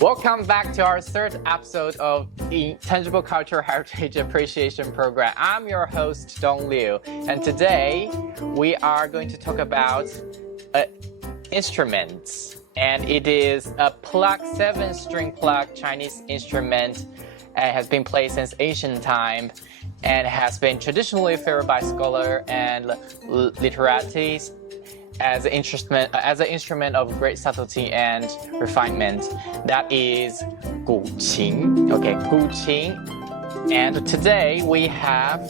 Welcome back to our third episode of Intangible Cultural Heritage Appreciation Program. I'm your host, Dong Liu, and today we are going to talk about instruments, and it is a pluck, 7-string pluck Chinese instrument. It has been played since ancient time and has been traditionally favored by scholars and literates as an instrument of great subtlety and refinement. That is Gu Qin. Okay, Gu Qin. And today we have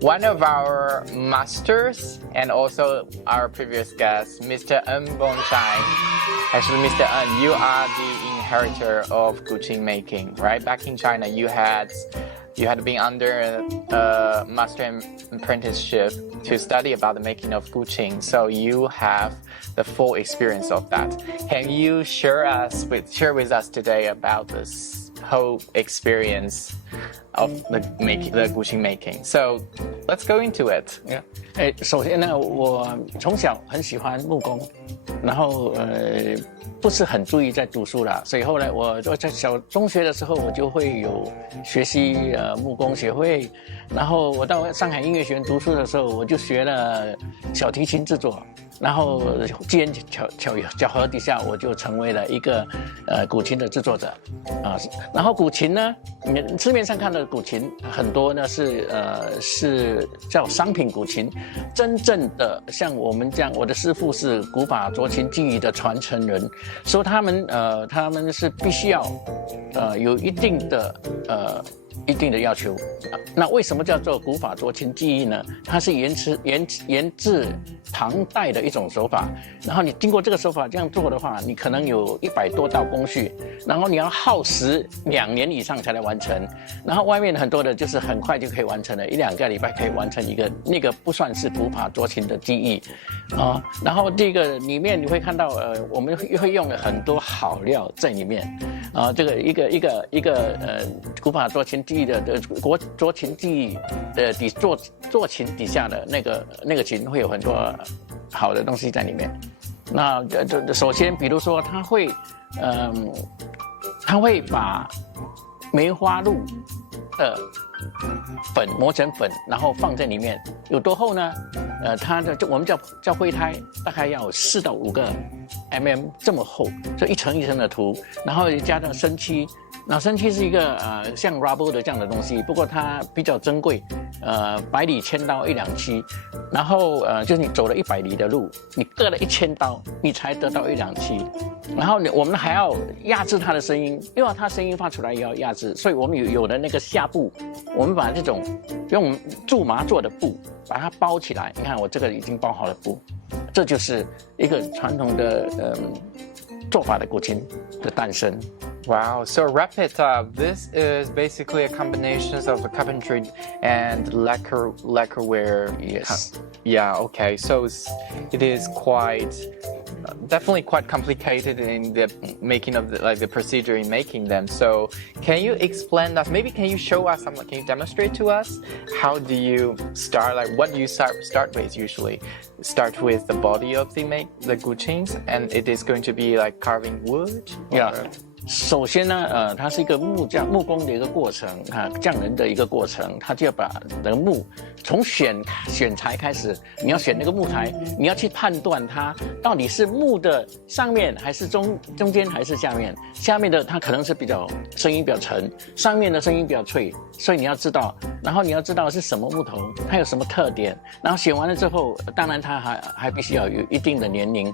one of our masters and also our previous guest, Mr. Ng Boon Chai. Actually, Mr. Ng, you are the inheritor of Gu Qin making, right? Back in China, you had been under a master apprenticeship to study about the making of Gu Qin, so you have the full experience of that. Can you share with us today about this whole experience of the Gu Qin making? So let's go into it. Yeah. 首先呢，我从小很喜欢木工，然后不是很注意在读书啦，所以后来我在中学的时候，我就会有学习木工学会，然后我到上海音乐学院读书的时候，我就学了小提琴制作，然后机缘巧合底下，我就成为了一个古琴的制作者啊。然后古琴呢，你市面上看到的古琴很多呢是叫商品古琴，真正的像我们这样，我的师父是古法斲琴技艺的传承人，所以他们是必须要有一定的要求。那为什么叫做古法斲琴技艺呢？它是源自唐代的一种手法，然后你经过这个手法这样做的话，你可能有100多道工序，然后你要耗时2年以上才能完成。然后外面很多的就是很快就可以完成了，1-2个礼拜可以完成一个，那个不算是古法斲琴的技艺啊。然后这个里面你会看到我们会用了很多好料在里面啊。这个一个古法斲琴技艺的斲琴技艺的斲琴底下的那个琴会有很多好的东西在里面。那首先比如说他会把梅花鹿的粉磨成粉，然后放在里面，有多厚呢？我们叫灰胎，大概要4到5个 mm 这么厚，就一层一层的涂，然后加上生漆。那生漆是一个像 rubber 的这样的东西，不过它比较珍贵，百里千刀一两漆，然后就是你走了100里的路，你割了1000刀，你才得到1两漆。然后我们还要压制它的声音，因为它声音发出来也要压制，所以我们有的那个下布，我们把这种用苎麻做的布把它包起来。你看我这个已经包好了布，这就是一个传统的做法的古琴的诞生。Wow, so wrap it up. This is basically a combination of the carpentry and lacquerware. Yes. Yeah, okay. So it is definitely quite complicated in the making of the procedure in making them. So can you explain that? Maybe can you show us something? Can you demonstrate to us? How do you start? Like what do you start with usually? Start with the body of the Gu Qins, and it is going to be like carving wood? Yeah. 首先呢，它是一个木工的一个过程匠人的一个过程，他就要把那个木从选材开始，你要选那个木材，你要去判断它到底是木的上面还是中间还是下面，下面的它可能是声音比较沉，上面的声音比较脆，所以你要知道，然后你要知道是什么木头，它有什么特点，然后选完了之后，当然它还必须要有一定的年龄，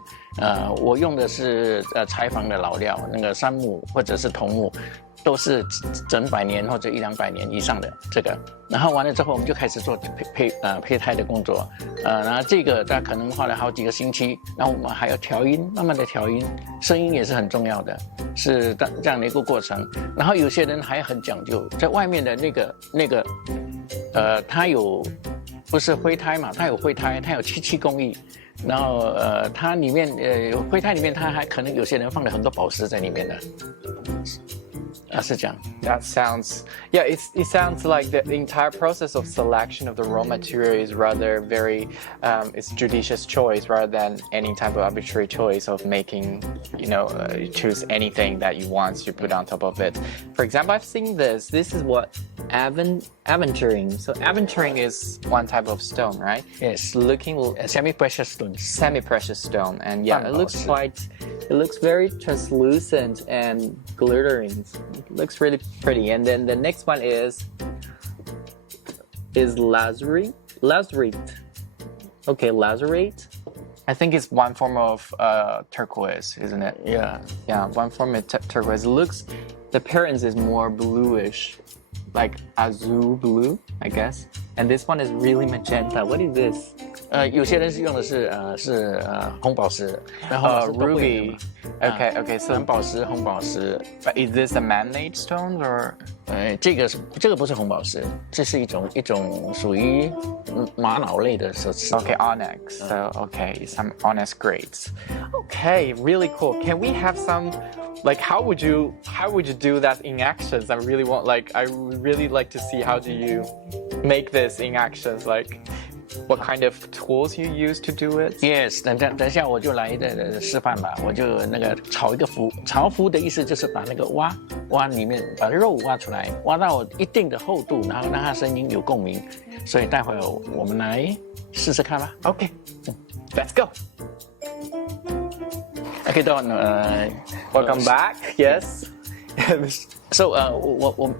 我用的是柴房的老料，那个杉木或者是桐木，都是整100年或者100-200年以上的这个。然后完了之后，我们就开始做胚胎的工作，然后这个大家可能花了好几个星期。然后我们还要调音，慢慢的调音，声音也是很重要的，是这样的一个过程。然后有些人还很讲究，在外面的那个它有不是灰胎嘛，它有灰胎，它有漆工艺。然后它里面灰胎里面它还可能有些人放了很多宝石在里面的。是这样。 That sounds, yeah, it sounds like the entire process of selection of the raw material is rather very, it's judicious choice rather than any type of arbitrary choice of making, choose anything that you want to put on top of it. For example, I've seen this. This is what aventurine. So aventurine is one type of stone, right? Yes. Looking Semi-precious stones. semi-precious stone, and yeah, it looks 半宝石。 it looks very translucent and glittering. It looks really pretty. And then the next one is lazurite. Okay, lazurite. I think it's one form of turquoise, isn't it? Yeah. Yeah, one form of turquoise. The appearance is more bluish, like azul blue, I guess. And this one is really magenta. What is this? 有些人是用的是红宝石，然后红宝石都会有 Ruby. 嘛 Okay, so 蓝宝石、红宝石。 but is this a man-made stone or? 这个不是红宝石，这是一种属于玛瑙类的设施。 Okay, onyx. So okay, some onyx grades. Okay, really cool. Can we have some? Like, how would you do that in actions? I really like to see how do you make this in actions. Like, what kind of tools you use to do it? Yes，等一下我就来示范吧。我就那个炒一个麸，炒麸的意思就是把那个挖里面把肉挖出来，挖到一定的厚度，然后让它声音有共鸣。所以待会儿我们来试试看吧。 Okay, let's go. OK， Don， Welcome back. Yes. So，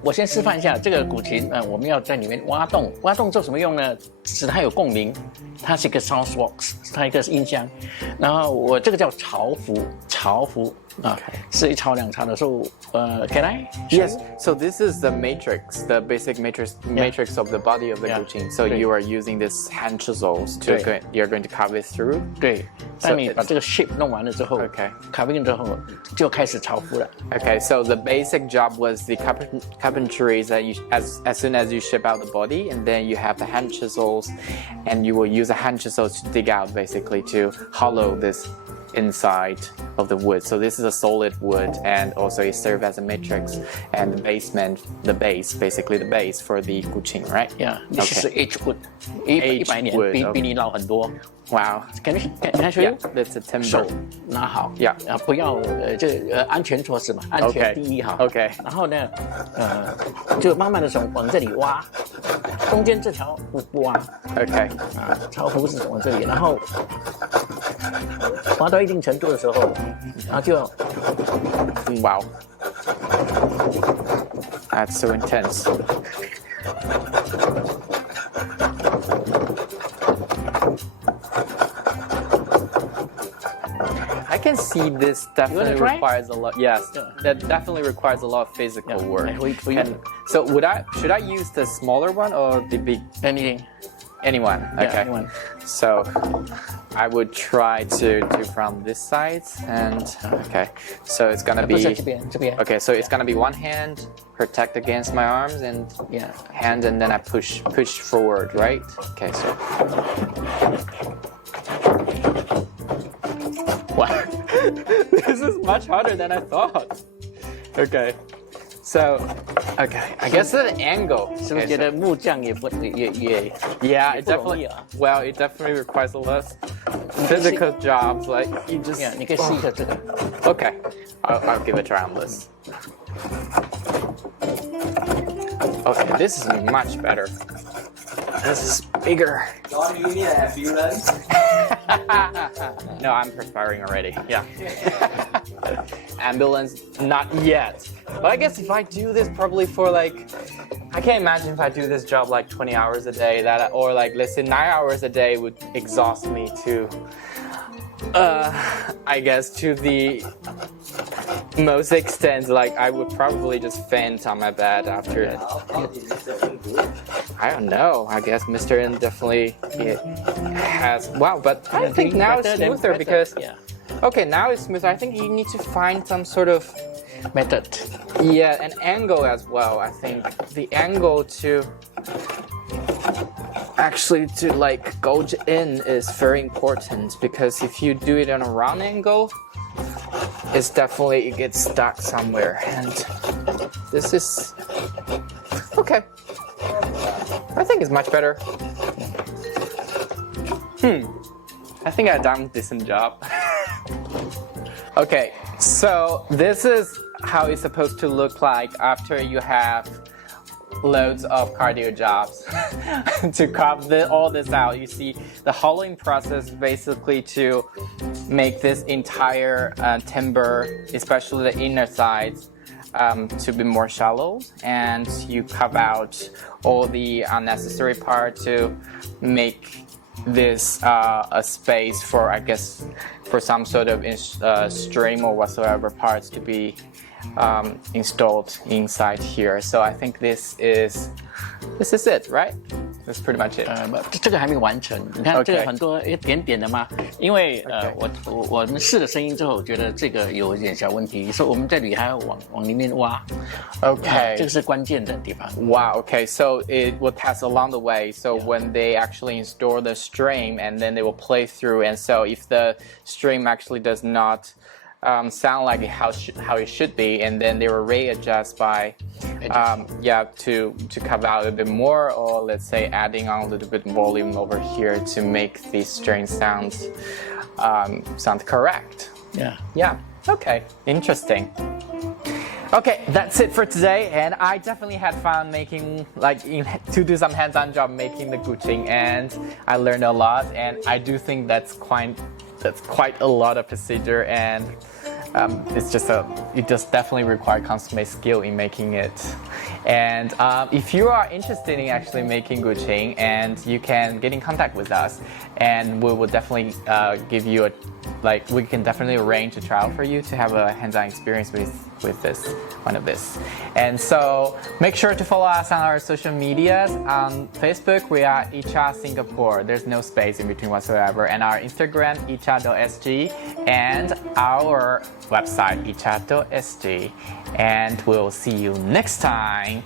我先示范一下这个古琴，我们要在里面挖洞，挖洞做什么用呢？使它有共鸣，它是一个 sound box， 它一个音箱。然后我这个叫潮符啊，是一潮两潮的。So， can I? Yes. So this is the matrix, the basic matrix of the body of the Gu Qin. So you are using this hand chisels you're going to carve it through. 对，当你把这个 shape 弄完了之后 Okay. carving 之后就开始潮符了。 Okay, so the basic job was the carpentry that as soon as you ship out the body, and then you have the hand chisels, and you will use a hand chisel to dig out basically to hollow this inside of the wood. So this is a solid wood, and also it serves as a matrix and the base for the Gu Qin, right? Yeah, this is age wood. ，Aged 100年 wood, 比你老很多。 Wow. Can I show Yeah, you? that's a timber. 手拿好 Yeah. 不要安全措施嘛，安全第一哈。 Okay. 然后呢，就慢慢的往这里挖，中间这条不挖 Okay. 啊，潮符是往这里，然后挖到一定程度的时候，然后就 Wow. That's so intense. I can see this definitely try? requires a lot. Yes, Yeah. that definitely requires a lot of physical Yeah, work. I wait for you. And so should I use the smaller one or the big? anything. Anyone? Yeah, Okay. anyone. So I would try to do from this side, and okay. So it's gonna 不是 be 这边 okay. So it's gonna be one hand protect against my arms and Yeah. hand, and then I push forward, right? Okay. So wow, this is much harder than I thought. Okay. So, okay, I guess the angle. 是不是 Okay, 觉 so- 得木匠也 Yeah, it 不容易 definitely. 啊。 Well, it definitely requires a lot of physical jobs. Like you just. Yeah, 你可以试一下这个。 Okay, I'll give it a try on this. Okay, this is much better. This is bigger. Don, you need an ambulance? No, I'm perspiring already. Yeah. Ambulance, not yet. But I guess if I do this probably for like, I can't imagine if I do this job like 20 hours a day, or like let's say 9 hours a day would exhaust me to, I guess to the most extent. Like I would probably just faint on my bed after it. How is this looking good? I don't know. I guess Mr. N definitely has. Wow, but I think now it's smoother because. Yeah. Okay, now it's smoother. I think you need to find some sort of method. yeah, an angle as well. I think the angle to actually to like gouge in is very important because if you do it on a round angle, it's definitely, it gets stuck somewhere. And this is, okay. I think it's much better. I think I've done a decent job. Okay, so this is how it's supposed to look like after you have loads of cardio jobs. To carve all this out, you see the hollowing process basically to make this entire timber, especially the inner sides, to be more shallow, and you carve out all the unnecessary part to make this a space for, I guess, for some sort of stream or whatsoever parts to be installed inside here. So I think this is it, right? That's pretty much it. 这个还没完成，你看 Okay. 这个很多点点的嘛，因为 Okay. 我们试了声音之后，觉得这个有一点小问题，所以我们这里还要往里面挖。Okay. 这个是关键的地方。Wow, okay, so it will test along the way. So when they actually install the stream, and then they will play through, and so if the stream actually does not sound like how it should be, and then they will readjust by to cover out a bit more, or let's say adding on a little bit volume over here to make these strings sound correct. Yeah, okay, interesting. Okay, that's it for today, and I definitely had fun making, to do some hands-on job making the Gu Qin, and I learned a lot, and I do think that's quite a lot of procedure, and it just definitely requires consummate skill in making it. And if you are interested in actually making Gu Qin, and you can get in contact with us, and we will definitely give you we can definitely arrange a trial for you to have a hands-on experience with one of this. And so make sure to follow us on our social medias. On Facebook, we are ICHA Singapore. There's no space in between whatsoever. And our Instagram, ICHA.sg, and our website, ICHA.sg. And we'll see you next time.